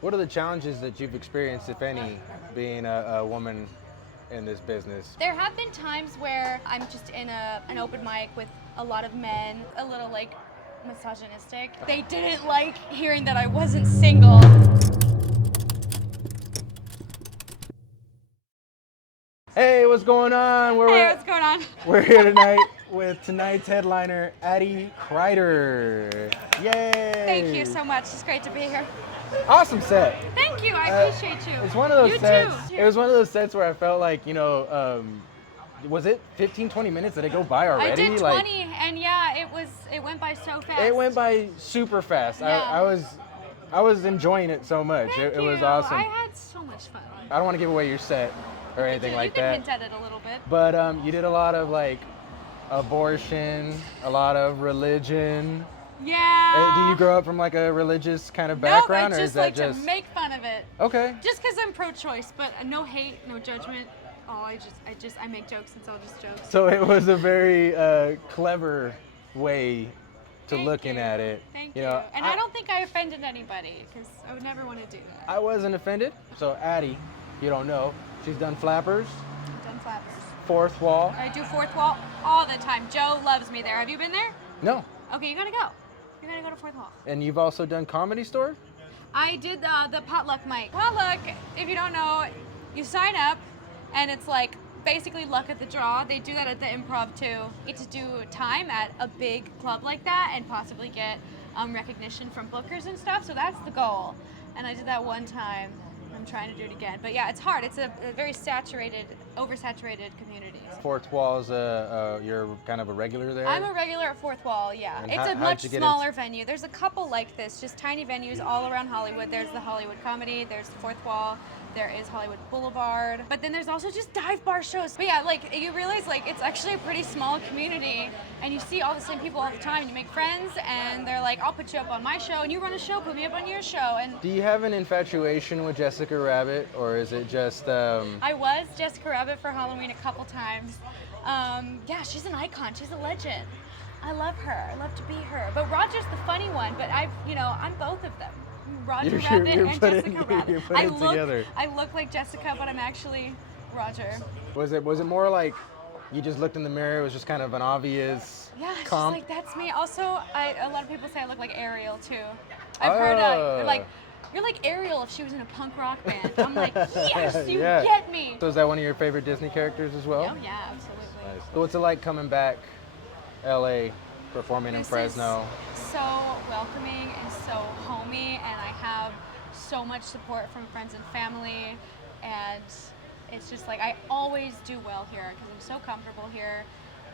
What are the challenges that you've experienced, if any, being a woman in this business? There have been times where I'm just in an open mic with a lot of men, a little like misogynistic. They didn't like hearing that I wasn't single. Hey, what's going on? Hey, what's going on? We're here tonight with tonight's headliner, Addy Krider. Yay! Thank you so much. It's great to be here. Awesome set. Thank you. I appreciate you. It's one of those you sets. too. It was one of those sets where I felt like, was it 15, 20 minutes? Did it go by already? I did 20, and yeah, it went by so fast. It went by super fast. Yeah. I was enjoying it so much. Thank It you. was awesome. I had so much fun. I don't want to give away your set or anything like You that. can hint at it a little bit. But you did a lot of like abortion, a lot of religion. Yeah. Do you grow up from like a religious kind of background, no, I or just is that like just to make fun of it. okay? Just because I'm pro-choice, but no hate, no judgment. Oh, I make jokes. It's all just jokes. So it was a very clever way to Thank looking you. at it. Thank You you. know, And I don't think I offended anybody because I would never want to do that. I wasn't offended. So Addy, you don't know, she's done flappers, I've done flappers. fourth wall. I do fourth wall all the time. Joe loves me there. Have you been there? No. Okay, you gotta go. You gotta go to fourth wall. And you've also done Comedy Store? I did the potluck mic. Potluck, if you don't know, you sign up, and it's like basically luck at the draw. They do that at the Improv too. Get to do time at a big club like that and possibly get recognition from bookers and stuff. So that's the goal. And I did that one time. I'm trying to do it again. But yeah, it's hard. It's a very saturated, oversaturated community. Fourth wall is you're kind of a regular there. I'm a regular at Fourth Wall, yeah. And It's how'd a much you get smaller venue. There's a couple like this, just tiny venues all around Hollywood. There's the Hollywood Comedy, there's Fourth Wall, there is Hollywood Boulevard, but then there's also just dive bar shows. But yeah, like you realize like it's actually a pretty small community and you see all the same people all the time and you make friends and they're like, I'll put you up on my show and you run a show, put me up on your show. And Do you have an infatuation with Jessica Rabbit, or is it just I was Jessica Rabbit for Halloween a couple times. Yeah, she's an icon. She's a legend. I love her. I love to be her. But Roger's the funny one. But I'm both of them. Roger You're- Rabbit you're and putting- Jessica Rabbit. you're putting it together. I look like Jessica, but I'm actually Roger. was it more like you just looked in the mirror, it was just kind of an obvious Yeah, it's comp? just like that's me. Also, a lot of people say I look like Ariel too. I've heard they're like, you're like Ariel if she was in a punk rock band. I'm like, yes, you Yeah. get me. So is that one of your favorite Disney characters as well? Oh yeah, absolutely. So what's it like coming back LA, performing in This Fresno? is so welcoming and so homey, and I have so much support from friends and family, and it's just like I always do well here because I'm so comfortable here,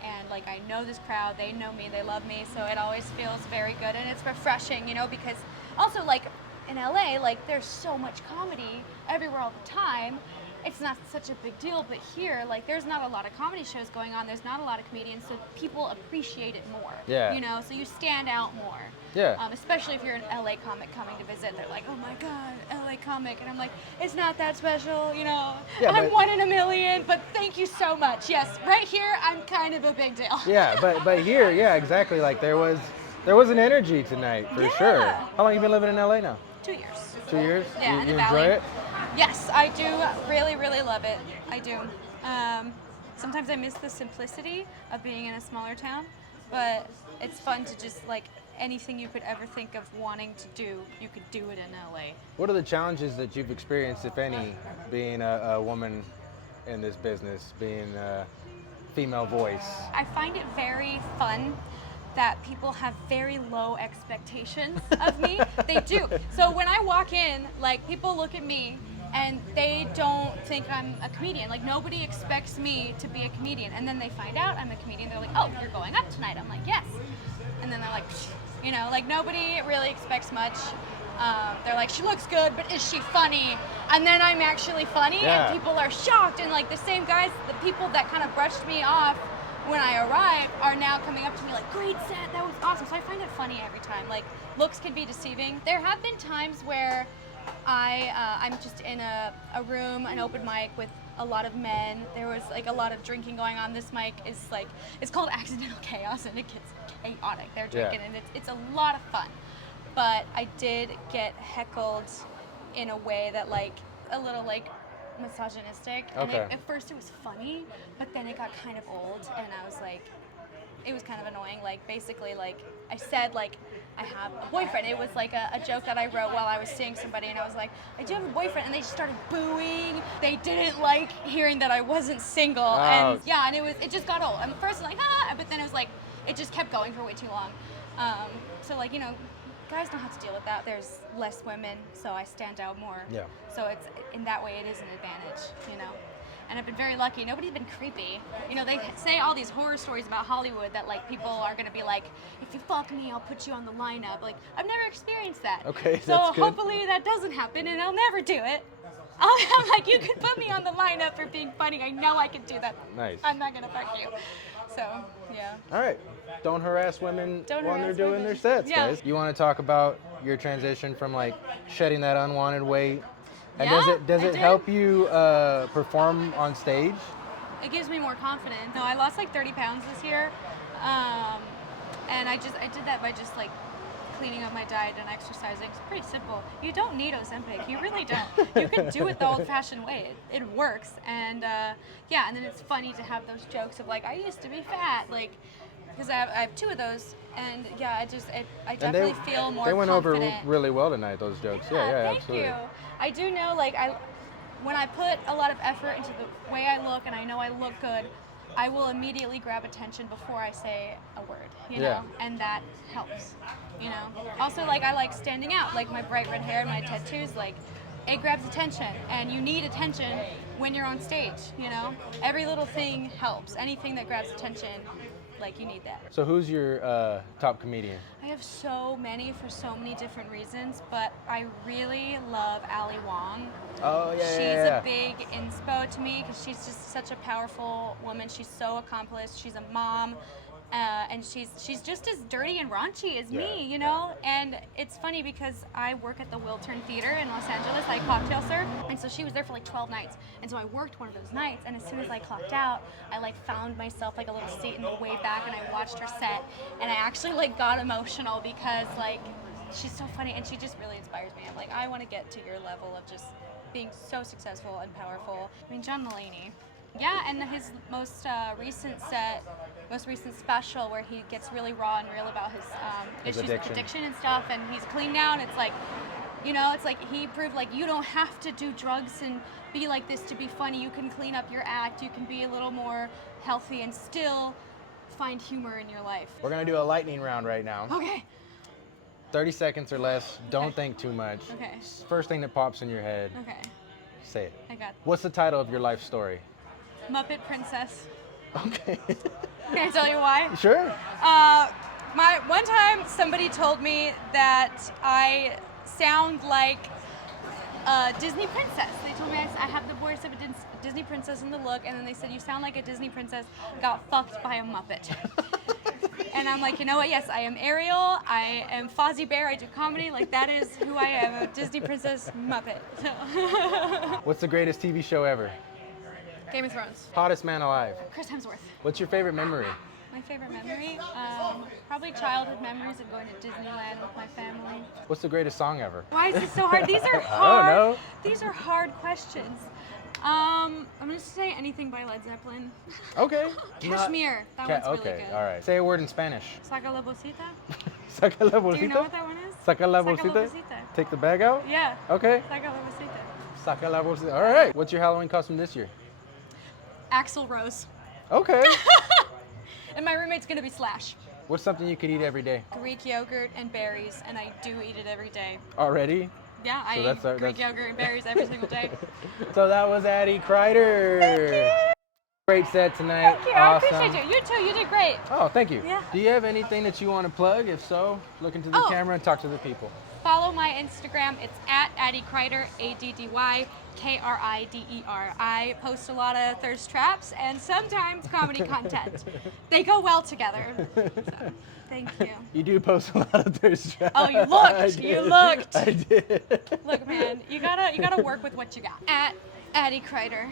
and like I know this crowd, they know me, they love me, so it always feels very good, and it's refreshing, because also like in LA, like there's so much comedy everywhere all the time. It's not such a big deal, but here, like, there's not a lot of comedy shows going on. There's not a lot of comedians, so people appreciate it more. Yeah. So you stand out more. Yeah. Especially if you're an LA comic coming to visit. They're like, oh my God, LA comic. And I'm like, it's not that special, Yeah, I'm but- one in a million, but thank you so much. Yes, right here, I'm kind of a big deal. Yeah, but here, yeah, exactly. Like there was an energy tonight for Yeah. sure. How long you been living in LA now? 2 years. 2 years? Yeah, you, in the you valley. enjoy it? Yes, I do really, really love it. I do. Sometimes I miss the simplicity of being in a smaller town, but it's fun to just like anything you could ever think of wanting to do, you could do it in LA. What are the challenges that you've experienced, if any, being a woman in this business, being a female voice? I find it very fun that people have very low expectations of me. They do. So when I walk in, like people look at me and they don't think I'm a comedian. Like nobody expects me to be a comedian. And then they find out I'm a comedian. They're like, oh, you're going up tonight. I'm like, yes. And then they're like, psh. Like nobody really expects much. They're like, she looks good, but is she funny? And then I'm actually funny Yeah. and people are shocked. And like the same guys, the people that kind of brushed me off when I arrived are now coming up to me like, great set, that was awesome. So I find it funny every time. Like, looks can be deceiving. There have been times where I'm just in a room, an open mic with a lot of men. There was like a lot of drinking going on. This mic is like, it's called Accidental Chaos and it gets chaotic. They're drinking and it's a lot of fun. But I did get heckled in a way that like a little like misogynistic. And Okay. at first it was funny, but then it got kind of old, and I was like, it was kind of annoying. Like basically, like I said, like I have a boyfriend. It was like a joke that I wrote while I was seeing somebody, and I was like, I do have a boyfriend, and they just started booing. They didn't like hearing that I wasn't single, and yeah, and it just got old. And at first, like but then it was like it just kept going for way too long. So like guys don't have to deal with that. There's less women, so I stand out more. Yeah. So it's in that way, it is an advantage, And I've been very lucky. Nobody's been creepy. They say all these horror stories about Hollywood that like people are gonna be like, if you fuck me, I'll put you on the lineup. Like I've never experienced that. Okay, so that's good. hopefully that doesn't happen, and I'll never do it. I'm like, you can put me on the lineup for being funny. I know I can do that. Nice. I'm not gonna fuck you. So yeah. All right. Don't harass women Don't when they're harass doing women. their sets, Yeah. guys. You want to talk about your transition from like shedding that unwanted weight? And Yeah, does I it did. help you perform on stage? It gives me more confidence. No, I lost like 30 pounds this year, and I did that by just like cleaning up my diet and exercising. It's pretty simple. You don't need Ozempic. You really don't. You can do it the old-fashioned way. It works, and yeah. And then it's funny to have those jokes of like, I used to be fat, like, because I have two of those, and yeah, I definitely feel more. They went confident. over really well tonight. Those jokes. Yeah, Thank absolutely. you. I do know, like, when I put a lot of effort into the way I look, and I know I look good, I will immediately grab attention before I say a word, you know, and that helps, Also, like, I like standing out, like my bright red hair and my tattoos, like, it grabs attention, and you need attention when you're on stage, Every little thing helps. Anything that grabs attention, like, you need that. So who's your top comedian? I have so many for so many different reasons, but I really love Ali Wong. Oh, yeah, She's yeah. a big inspo to me because she's just such a powerful woman. She's so accomplished. She's a mom, and she's just as dirty and raunchy as me, And it's funny because I work at the Wiltern Theater in Los Angeles. I cocktail serve, and so she was there for like 12 nights. And so I worked one of those nights, and as soon as I clocked out, I like found myself like a little seat in the way back, and I watched her set, and I actually like got emotional because like she's so funny, and she just really inspires me. I'm like, I want to get to your level of just being so successful and powerful. I mean, John Mulaney. Yeah, and his most recent special where he gets really raw and real about his issues with addiction and stuff, and he's clean now, and it's like, it's like he proved like you don't have to do drugs and be like this to be funny. You can clean up your act, you can be a little more healthy and still find humor in your life. We're gonna do a lightning round right now. Okay. 30 seconds or less. Don't think too much. Okay. First thing that pops in your head. Okay. Say it. I got What's the title of your life story? Muppet Princess. Okay. Can I tell you why? Sure. One time somebody told me that I sound like a Disney princess. They told me I have the voice of a Disney princess in the look, and then they said you sound like a Disney princess got fucked by a Muppet. And I'm like, you know what? Yes, I am Ariel. I am Fozzie Bear. I do comedy. Like, that is who I am, a Disney princess Muppet. So. What's the greatest TV show ever? Game of Thrones. Hottest man alive? Chris Hemsworth. What's your favorite memory? My favorite memory? Probably childhood memories of going to Disneyland with my family. What's the greatest song ever? Why is this so hard? These are hard. I don't know. These are hard questions. I'm gonna say anything by Led Zeppelin. Okay. Kashmir. That one's really okay, good. all right. Say a word in Spanish. Saca la bolsita. Saca la bolsita. Do you know what that one is? Saca la Saca la bolsita. bolsita. Take the bag out? Yeah. Okay. Saca la bolsita. Saca la bolsita. All right. What's your Halloween costume this year? Axl Rose. Okay. And my roommate's gonna be Slash. What's something you could eat every day? Greek yogurt and berries, and I do eat it every day. Already? Yeah, I eat Greek yogurt and berries every single day. So that was Addy Krider. Thank you. Great set tonight. Thank you. Awesome. I appreciate you. You too. You did great. Oh, thank you. Yeah. Do you have anything that you want to plug? If so, look into the camera and talk to the people. Follow my Instagram. It's at Addy Krider, ADDYKRIDER. I post a lot of thirst traps and sometimes comedy content. They go well together. So, thank you. You do post a lot of thirst traps. Oh, you looked. You looked. I did. Look, man, you gotta work with what you got. At Addy Krider.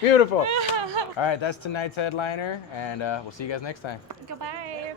Beautiful. All right, that's tonight's headliner, and we'll see you guys next time. Goodbye.